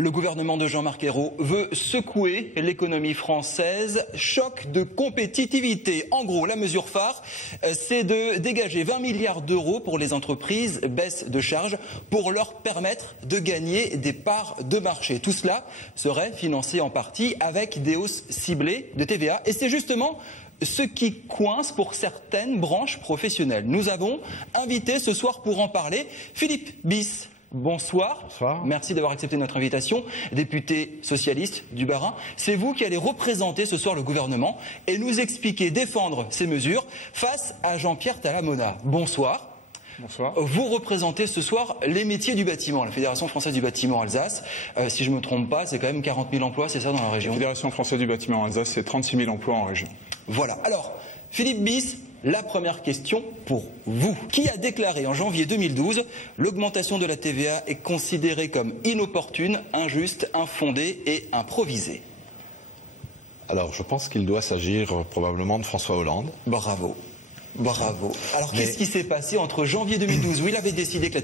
Le gouvernement de Jean-Marc Ayrault veut secouer l'économie française. Choc de compétitivité. En gros, la mesure phare, c'est de dégager 20 milliards d'euros pour les entreprises, baisse de charges, pour leur permettre de gagner des parts de marché. Tout cela serait financé en partie avec des hausses ciblées de TVA. Et c'est justement ce qui coince pour certaines branches professionnelles. Nous avons invité ce soir pour en parler Philippe Bis. Bonsoir. Bonsoir. Merci d'avoir accepté notre invitation. Député socialiste du Bas-Rhin, c'est vous qui allez représenter ce soir le gouvernement et nous expliquer, défendre ces mesures face à Jean-Pierre Talamona. Bonsoir. Bonsoir. Vous représentez ce soir les métiers du bâtiment, la Fédération française du bâtiment Alsace. Si je ne me trompe pas, c'est quand même 40 000 emplois, c'est ça, dans la région? La Fédération française du bâtiment Alsace, c'est 36 000 emplois en région. Voilà. Alors, Philippe Bis, la première question pour vous. Qui a déclaré en janvier 2012 l'augmentation de la TVA est considérée comme inopportune, injuste, infondée et improvisée? Alors, je pense qu'il doit s'agir probablement de François Hollande. Bravo. Bravo. Alors, qu'est-ce qui s'est passé entre janvier 2012, où il avait décidé que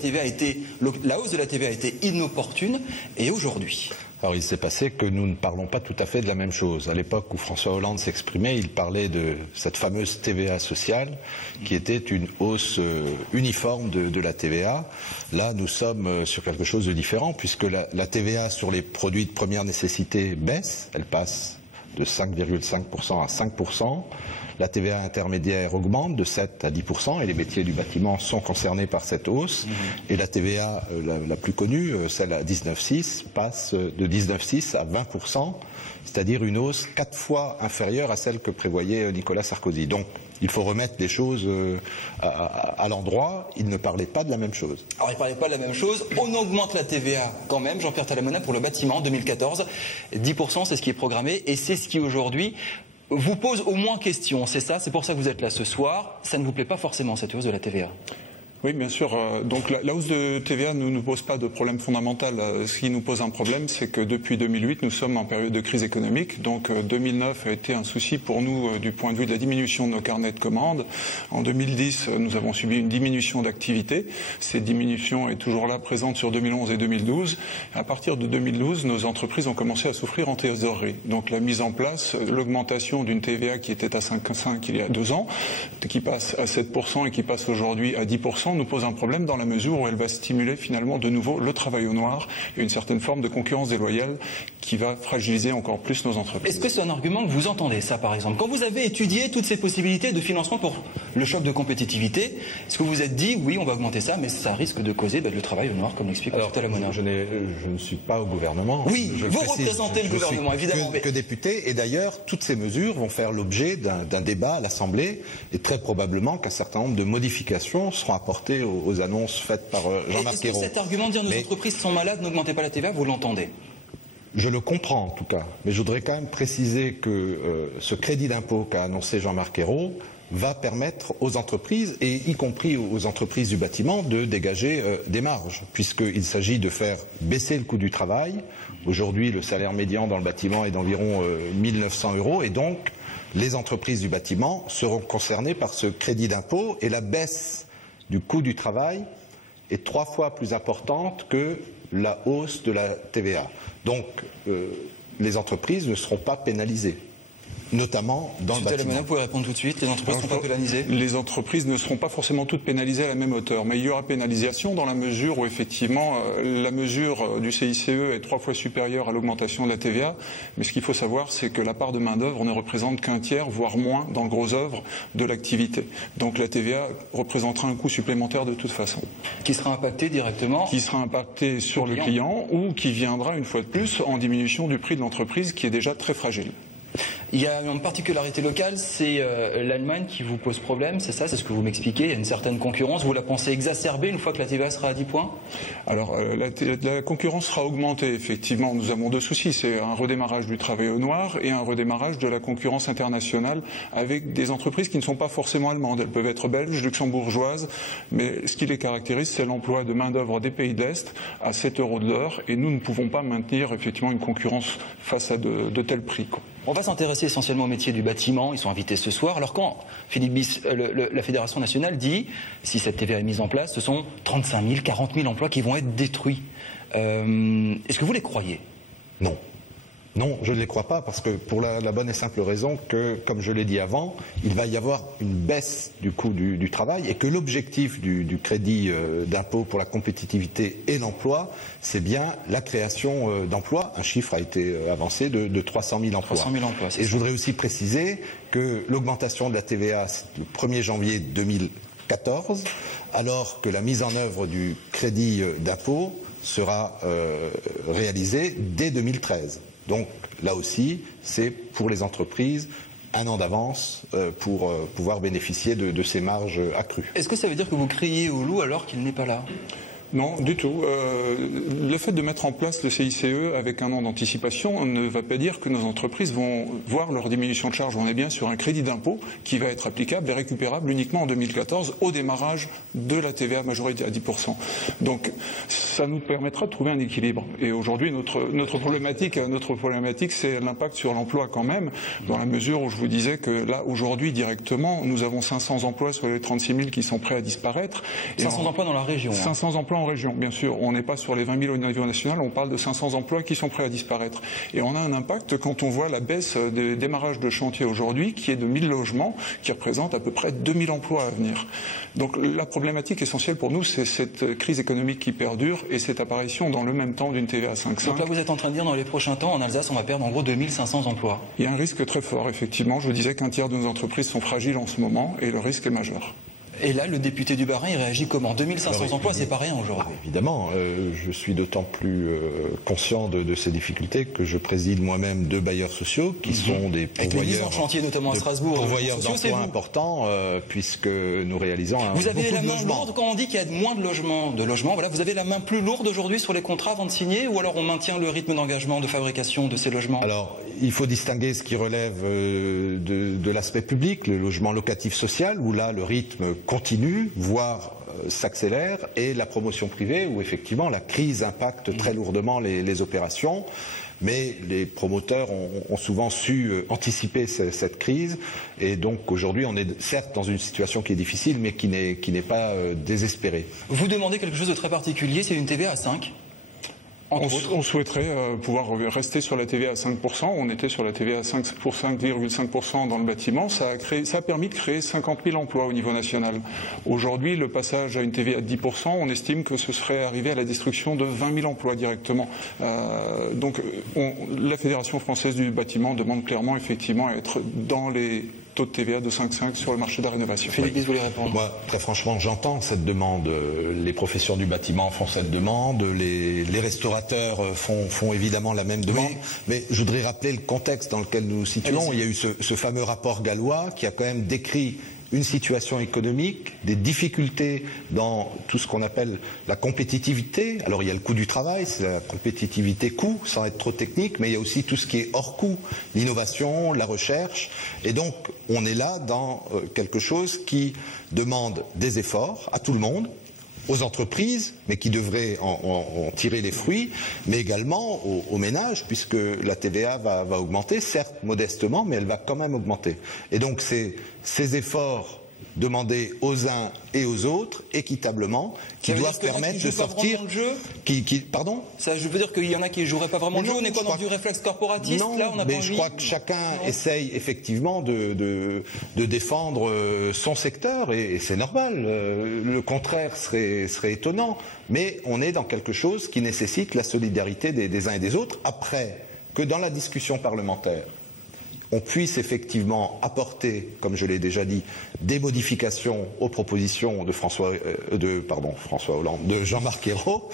la hausse de la TVA était inopportune, et aujourd'hui? Alors, il s'est passé que nous ne parlons pas tout à fait de la même chose. À l'époque où François Hollande s'exprimait, il parlait de cette fameuse TVA sociale, qui était une hausse uniforme de la TVA. Là, nous sommes sur quelque chose de différent, puisque la TVA sur les produits de première nécessité baisse. Elle passe de 5,5% à 5%. La TVA intermédiaire augmente de 7 à 10% et les métiers du bâtiment sont concernés par cette hausse. Et la TVA la plus connue, celle à 19,6, passe de 19,6 à 20%, c'est-à-dire une hausse 4 fois inférieure à celle que prévoyait Nicolas Sarkozy. Donc, il faut remettre les choses à l'endroit. Il ne parlait pas de la même chose. Alors, il ne parlait pas de la même chose. On augmente la TVA quand même, Jean-Pierre Talamona, pour le bâtiment en 2014. 10%, c'est ce qui est programmé et c'est ce qui aujourd'hui vous pose au moins question. C'est ça, c'est pour ça que vous êtes là ce soir. Ça ne vous plaît pas forcément, cette hausse de la TVA? Oui, bien sûr. Donc la hausse de TVA ne nous pose pas de problème fondamental. Ce qui nous pose un problème, c'est que depuis 2008, nous sommes en période de crise économique. Donc 2009 a été un souci pour nous du point de vue de la diminution de nos carnets de commandes. En 2010, nous avons subi une diminution d'activité. Cette diminution est toujours là, présente sur 2011 et 2012. À partir de 2012, nos entreprises ont commencé à souffrir en trésorerie. Donc la mise en place, l'augmentation d'une TVA qui était à 5,5 il y a 2 ans, qui passe à 7% et qui passe aujourd'hui à 10%, nous pose un problème dans la mesure où elle va stimuler finalement de nouveau le travail au noir et une certaine forme de concurrence déloyale qui va fragiliser encore plus nos entreprises. Est-ce que c'est un argument que vous entendez, ça, par exemple? Quand vous avez étudié toutes ces possibilités de financement pour le choc de compétitivité, est-ce que vous vous êtes dit, oui, on va augmenter ça, mais ça risque de causer le travail au noir, comme l'explique Talamona? Je ne suis pas au gouvernement. Oui, vous représentez le gouvernement, évidemment. Que député, et d'ailleurs, toutes ces mesures vont faire l'objet d'un débat à l'Assemblée, et très probablement qu'un certain nombre de modifications seront apportées aux annonces faites par Jean-Marc Ayrault. Est-ce que cet argument de dire nos entreprises sont malades, n'augmentez pas la TVA, vous l'entendez? Je le comprends en tout cas, mais je voudrais quand même préciser que ce crédit d'impôt qu'a annoncé Jean-Marc Ayrault va permettre aux entreprises, et y compris aux entreprises du bâtiment, de dégager des marges, puisqu'il s'agit de faire baisser le coût du travail. Aujourd'hui, le salaire médian dans le bâtiment est d'environ 1 900 €, et donc les entreprises du bâtiment seront concernées par ce crédit d'impôt, et la baisse du coût du travail est 3 fois plus importante que la hausse de la TVA. Donc, les entreprises ne seront pas pénalisées, notamment dans le bâtiment. Vous pouvez répondre tout de suite, les entreprises ne seront pas pénalisées? Les entreprises ne seront pas forcément toutes pénalisées à la même hauteur, mais il y aura pénalisation dans la mesure où effectivement la mesure du CICE est 3 fois supérieure à l'augmentation de la TVA, mais ce qu'il faut savoir, c'est que la part de main-d'œuvre ne représente qu'un tiers, voire moins, dans le gros œuvre de l'activité. Donc la TVA représentera un coût supplémentaire de toute façon. Qui sera impacté directement? Qui sera impacté sur le client ou qui viendra une fois de plus en diminution du prix de l'entreprise qui est déjà très fragile. Il y a une particularité locale, c'est l'Allemagne qui vous pose problème, c'est ça? C'est ce que vous m'expliquez? Il y a une certaine concurrence, vous la pensez exacerbée une fois que la TVA sera à 10 points? Alors, la concurrence sera augmentée, effectivement. Nous avons 2 soucis, c'est un redémarrage du travail au noir et un redémarrage de la concurrence internationale avec des entreprises qui ne sont pas forcément allemandes. Elles peuvent être belges, luxembourgeoises, mais ce qui les caractérise, c'est l'emploi de main-d'œuvre des pays de l'Est à 7 € de l'heure, et nous ne pouvons pas maintenir effectivement une concurrence face à de tels prix, quoi. On va s'intéresser essentiellement au métier du bâtiment, ils sont invités ce soir. Alors quand Philippe Bis, la Fédération nationale dit, si cette TVA est mise en place, ce sont 35 000, 40 000 emplois qui vont être détruits. Est-ce que vous les croyez? Non. Non, je ne les crois pas, parce que pour la bonne et simple raison que, comme je l'ai dit avant, il va y avoir une baisse du coût du travail, et que l'objectif du crédit d'impôt pour la compétitivité et l'emploi, c'est bien la création d'emplois. Un chiffre a été avancé de 300 000 emplois. 300 000 emplois, c'est ça. Et je voudrais aussi préciser que l'augmentation de la TVA le 1er janvier 2014, alors que la mise en œuvre du crédit d'impôt sera réalisée dès 2013. Donc là aussi, c'est pour les entreprises un an d'avance pour pouvoir bénéficier de ces marges accrues. Est-ce que ça veut dire que vous criez au loup alors qu'il n'est pas là? Non, du tout. Le fait de mettre en place le CICE avec un an d'anticipation ne va pas dire que nos entreprises vont voir leur diminution de charge. On est bien sur un crédit d'impôt qui va être applicable et récupérable uniquement en 2014 au démarrage de la TVA majorée à 10%. Donc ça nous permettra de trouver un équilibre. Et aujourd'hui, notre problématique, c'est l'impact sur l'emploi quand même, dans la mesure où je vous disais que là, aujourd'hui, directement, nous avons 500 emplois sur les 36 000 qui sont prêts à disparaître. 500 emplois dans la région. 500 emplois en région, bien sûr. On n'est pas sur les 20 000 au niveau national, on parle de 500 emplois qui sont prêts à disparaître. Et on a un impact quand on voit la baisse des démarrages de chantier aujourd'hui, qui est de 1000 logements, qui représente à peu près 2000 emplois à venir. Donc la problématique essentielle pour nous, c'est cette crise économique qui perdure et cette apparition dans le même temps d'une TVA 5,5. Donc là, vous êtes en train de dire, dans les prochains temps, en Alsace, on va perdre en gros 2500 emplois. Il y a un risque très fort, effectivement. Je vous disais qu'un tiers de nos entreprises sont fragiles en ce moment et le risque est majeur. Et là, le député du Bas-Rhin, il réagit comment? 2500 emplois, c'est pas rien aujourd'hui. Évidemment, je suis d'autant plus conscient de ces difficultés que je préside moi-même 2 bailleurs sociaux qui sont des pourvoyeurs en chantier, notamment à Strasbourg, pourvoyeurs d'emplois importants, puisque nous réalisons vous avez la main lourde quand on dit qu'il y a moins de logements. Voilà, vous avez la main plus lourde aujourd'hui sur les contrats avant de signer, ou alors on maintient le rythme d'engagement, de fabrication de ces logements? Alors, il faut distinguer ce qui relève de l'aspect public, le logement locatif social, où là le rythme continue, voire s'accélère, et la promotion privée, où effectivement la crise impacte très lourdement les opérations. Mais les promoteurs ont souvent su anticiper cette crise, et donc aujourd'hui on est certes dans une situation qui est difficile, mais qui n'est pas désespérée. Vous demandez quelque chose de très particulier, c'est une TVA à 5 ? On souhaiterait pouvoir rester sur la TVA à 5%. On était sur la TVA à 5,5% dans le bâtiment. Ça a permis de créer 50 000 emplois au niveau national. Aujourd'hui, le passage à une TVA de 10%, on estime que ce serait arrivé à la destruction de 20 000 emplois directement. Donc la Fédération française du bâtiment demande clairement effectivement à être dans les taux de TVA de 5,5 sur le marché de la rénovation. Philippe, vous voulez répondre? Moi, très franchement, j'entends cette demande. Les professions du bâtiment font cette demande. Les restaurateurs font évidemment la même demande. Oui. Mais je voudrais rappeler le contexte dans lequel nous nous situons. Il y a eu ce fameux rapport Gallois qui a quand même décrit une situation économique, des difficultés dans tout ce qu'on appelle la compétitivité. Alors il y a le coût du travail, c'est la compétitivité coût, sans être trop technique, mais il y a aussi tout ce qui est hors coût, l'innovation, la recherche. Et donc on est là dans quelque chose qui demande des efforts à tout le monde, aux entreprises, mais qui devraient en tirer les fruits, mais également aux ménages, puisque la TVA va augmenter, certes modestement, mais elle va quand même augmenter. Et donc c'est ces efforts demandés aux uns et aux autres, équitablement, qui doivent permettre de sortir... Pardon ? Ça, je veux dire qu'il y en a qui ne joueraient pas vraiment le jeu, on n'est pas dans du réflexe corporatiste, non, là on n'a pas envie... je crois que chacun essaye effectivement de défendre son secteur, et c'est normal, le contraire serait étonnant, mais on est dans quelque chose qui nécessite la solidarité des uns et des autres, après que dans la discussion parlementaire, on puisse effectivement apporter, comme je l'ai déjà dit, des modifications aux propositions de François Hollande, de Jean-Marc Ayrault,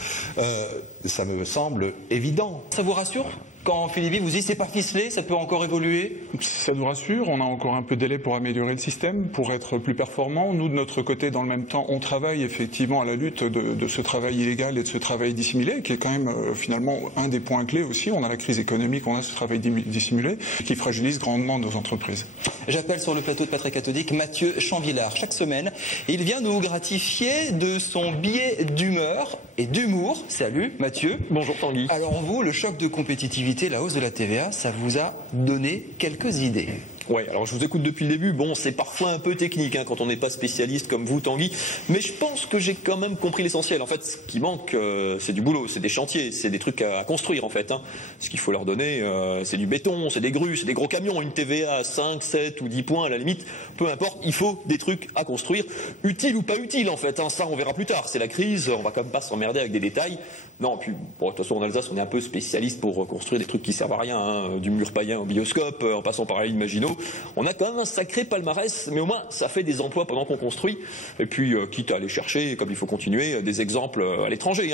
ça me semble évident. Ça vous rassure ? Quand Philippe vous dit c'est pas ficelé, ça peut encore évoluer? Ça nous rassure, on a encore un peu de délai pour améliorer le système, pour être plus performant. Nous, de notre côté, dans le même temps, on travaille effectivement à la lutte de ce travail illégal et de ce travail dissimulé, qui est quand même finalement un des points clés aussi. On a la crise économique, on a ce travail dissimulé, qui fragilise grandement nos entreprises. J'appelle sur le plateau de Patrick Cathodique Mathieu Chanvillard. Chaque semaine, il vient nous gratifier de son billet d'humeur et d'humour. Salut Mathieu. Bonjour Tanguy. Alors vous, le choc de compétitivité, la hausse de la TVA, ça vous a donné quelques idées. Ouais, alors je vous écoute depuis le début. Bon, c'est parfois un peu technique quand on n'est pas spécialiste comme vous, Tanguy. Mais je pense que j'ai quand même compris l'essentiel. En fait, ce qui manque, c'est du boulot, c'est des chantiers, c'est des trucs à construire en fait. Ce qu'il faut leur donner, c'est du béton, c'est des grues, c'est des gros camions. Une TVA à 5, 7 ou 10 points à la limite, peu importe. Il faut des trucs à construire, utiles ou pas utiles en fait. Ça, on verra plus tard. C'est la crise, on va quand même pas s'emmerder avec des détails. Non, puis bon, de toute façon en Alsace, on est un peu spécialiste pour construire des trucs qui servent à rien, du mur païen au bioscope, en passant par la ligne Maginot. On a quand même un sacré palmarès, mais au moins ça fait des emplois pendant qu'on construit. Et puis, quitte à aller chercher, comme il faut continuer, des exemples à l'étranger.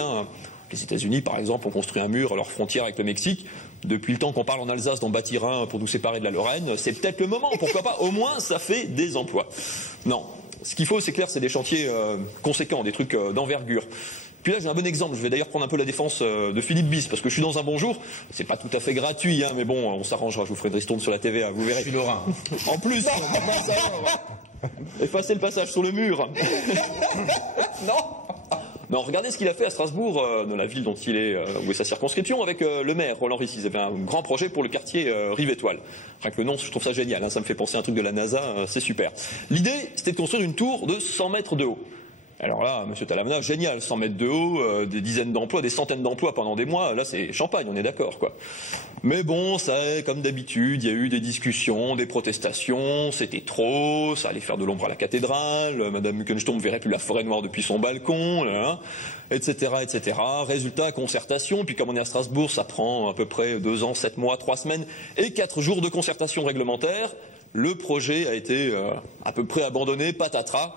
Les États-Unis, par exemple, ont construit un mur à leur frontière avec le Mexique. Depuis le temps qu'on parle en Alsace d'en bâtir un pour nous séparer de la Lorraine, c'est peut-être le moment. Pourquoi pas? Au moins, ça fait des emplois. Non, ce qu'il faut, c'est clair, c'est des chantiers conséquents, des trucs d'envergure. Puis là, j'ai un bon exemple. Je vais d'ailleurs prendre un peu la défense de Philippe Bis, parce que je suis dans un bon jour. C'est pas tout à fait gratuit, mais bon, on s'arrangera. Je vous ferai une ristourne sur la TVA, vous verrez. Je suis lorrain. En plus, effacez le passage sur le mur. Non, regardez ce qu'il a fait à Strasbourg, dans la ville dont il est, où est sa circonscription, avec le maire, Roland Ris. Ils avaient un grand projet pour le quartier Rive-Étoile. Rien que le nom, je trouve ça génial. Ça me fait penser à un truc de la NASA, c'est super. L'idée, c'était de construire une tour de 100 mètres de haut. Alors là, monsieur Talamona, génial, 100 mètres de haut, des dizaines d'emplois, des centaines d'emplois pendant des mois, là c'est champagne, on est d'accord, quoi. Mais bon, ça, comme d'habitude, il y a eu des discussions, des protestations, c'était trop, ça allait faire de l'ombre à la cathédrale, madame Muckensturm verrait plus la forêt noire depuis son balcon, etc., etc. Résultat, concertation, puis comme on est à Strasbourg, ça prend à peu près 2 ans, 7 mois, 3 semaines, et 4 jours de concertation réglementaire. Le projet a été à peu près abandonné, patatras.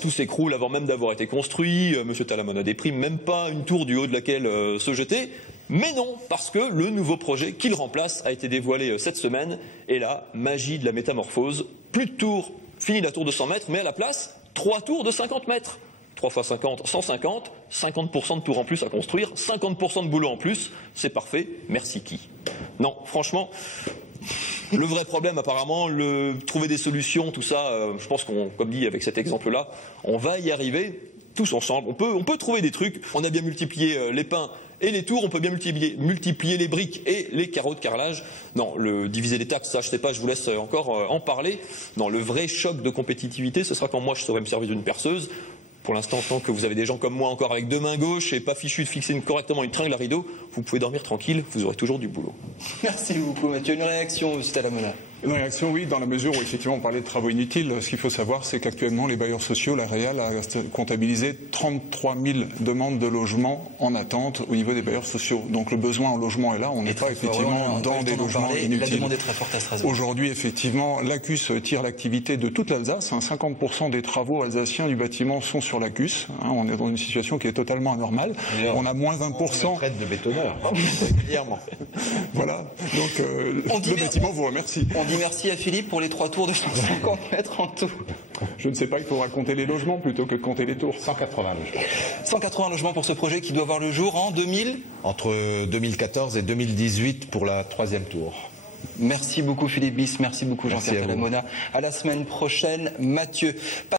Tout s'écroule avant même d'avoir été construit. Monsieur Talamona déprime, même pas une tour du haut de laquelle se jeter. Mais non, parce que le nouveau projet qui le remplace a été dévoilé cette semaine. Et là, magie de la métamorphose. Plus de tours, fini la tour de 100 mètres, mais à la place, 3 tours de 50 mètres. 3 fois 50, 150, 50% de tours en plus à construire, 50% de boulot en plus, c'est parfait, merci qui? Non, franchement, le vrai problème apparemment, trouver des solutions, tout ça, je pense qu'on, comme dit avec cet exemple-là, on va y arriver tous ensemble. On peut trouver des trucs, on a bien multiplié les pins et les tours, on peut bien multiplier les briques et les carreaux de carrelage. Non, diviser les taxes, ça je sais pas, je vous laisse encore en parler. Non, le vrai choc de compétitivité, ce sera quand moi je saurai me servir d'une perceuse. Pour l'instant, tant que vous avez des gens comme moi encore avec 2 mains gauches et pas fichus de fixer correctement une tringle à rideau, vous pouvez dormir tranquille, vous aurez toujours du boulot. Merci beaucoup Mathieu. Une réaction, M. Talamona? Une réaction, oui, dans la mesure où effectivement on parlait de travaux inutiles. Ce qu'il faut savoir, c'est qu'actuellement les bailleurs sociaux, la Réal a comptabilisé 33 000 demandes de logement en attente au niveau des bailleurs sociaux. Donc le besoin en logement est là, on n'est pas effectivement dans des logements inutiles. La demande est très forte à Strasbourg. Aujourd'hui, effectivement, l'ACUS tire l'activité de toute l'Alsace. 50% des travaux alsaciens du bâtiment sont sur l'ACUS. On est dans une situation qui est totalement anormale. On a moins 20%. On traite de bétonneurs, régulièrement. Voilà. Donc le bâtiment vous remercie. On dit merci à Philippe pour les 3 tours de 150 mètres en tout. Je ne sais pas, il faudra compter les logements plutôt que de compter les tours. 180 logements. 180 logements pour ce projet qui doit voir le jour en 2000 Entre 2014 et 2018 pour la 3e tour. Merci beaucoup Philippe Bis, merci beaucoup Jean-Pierre Talamona. À la semaine prochaine, Mathieu.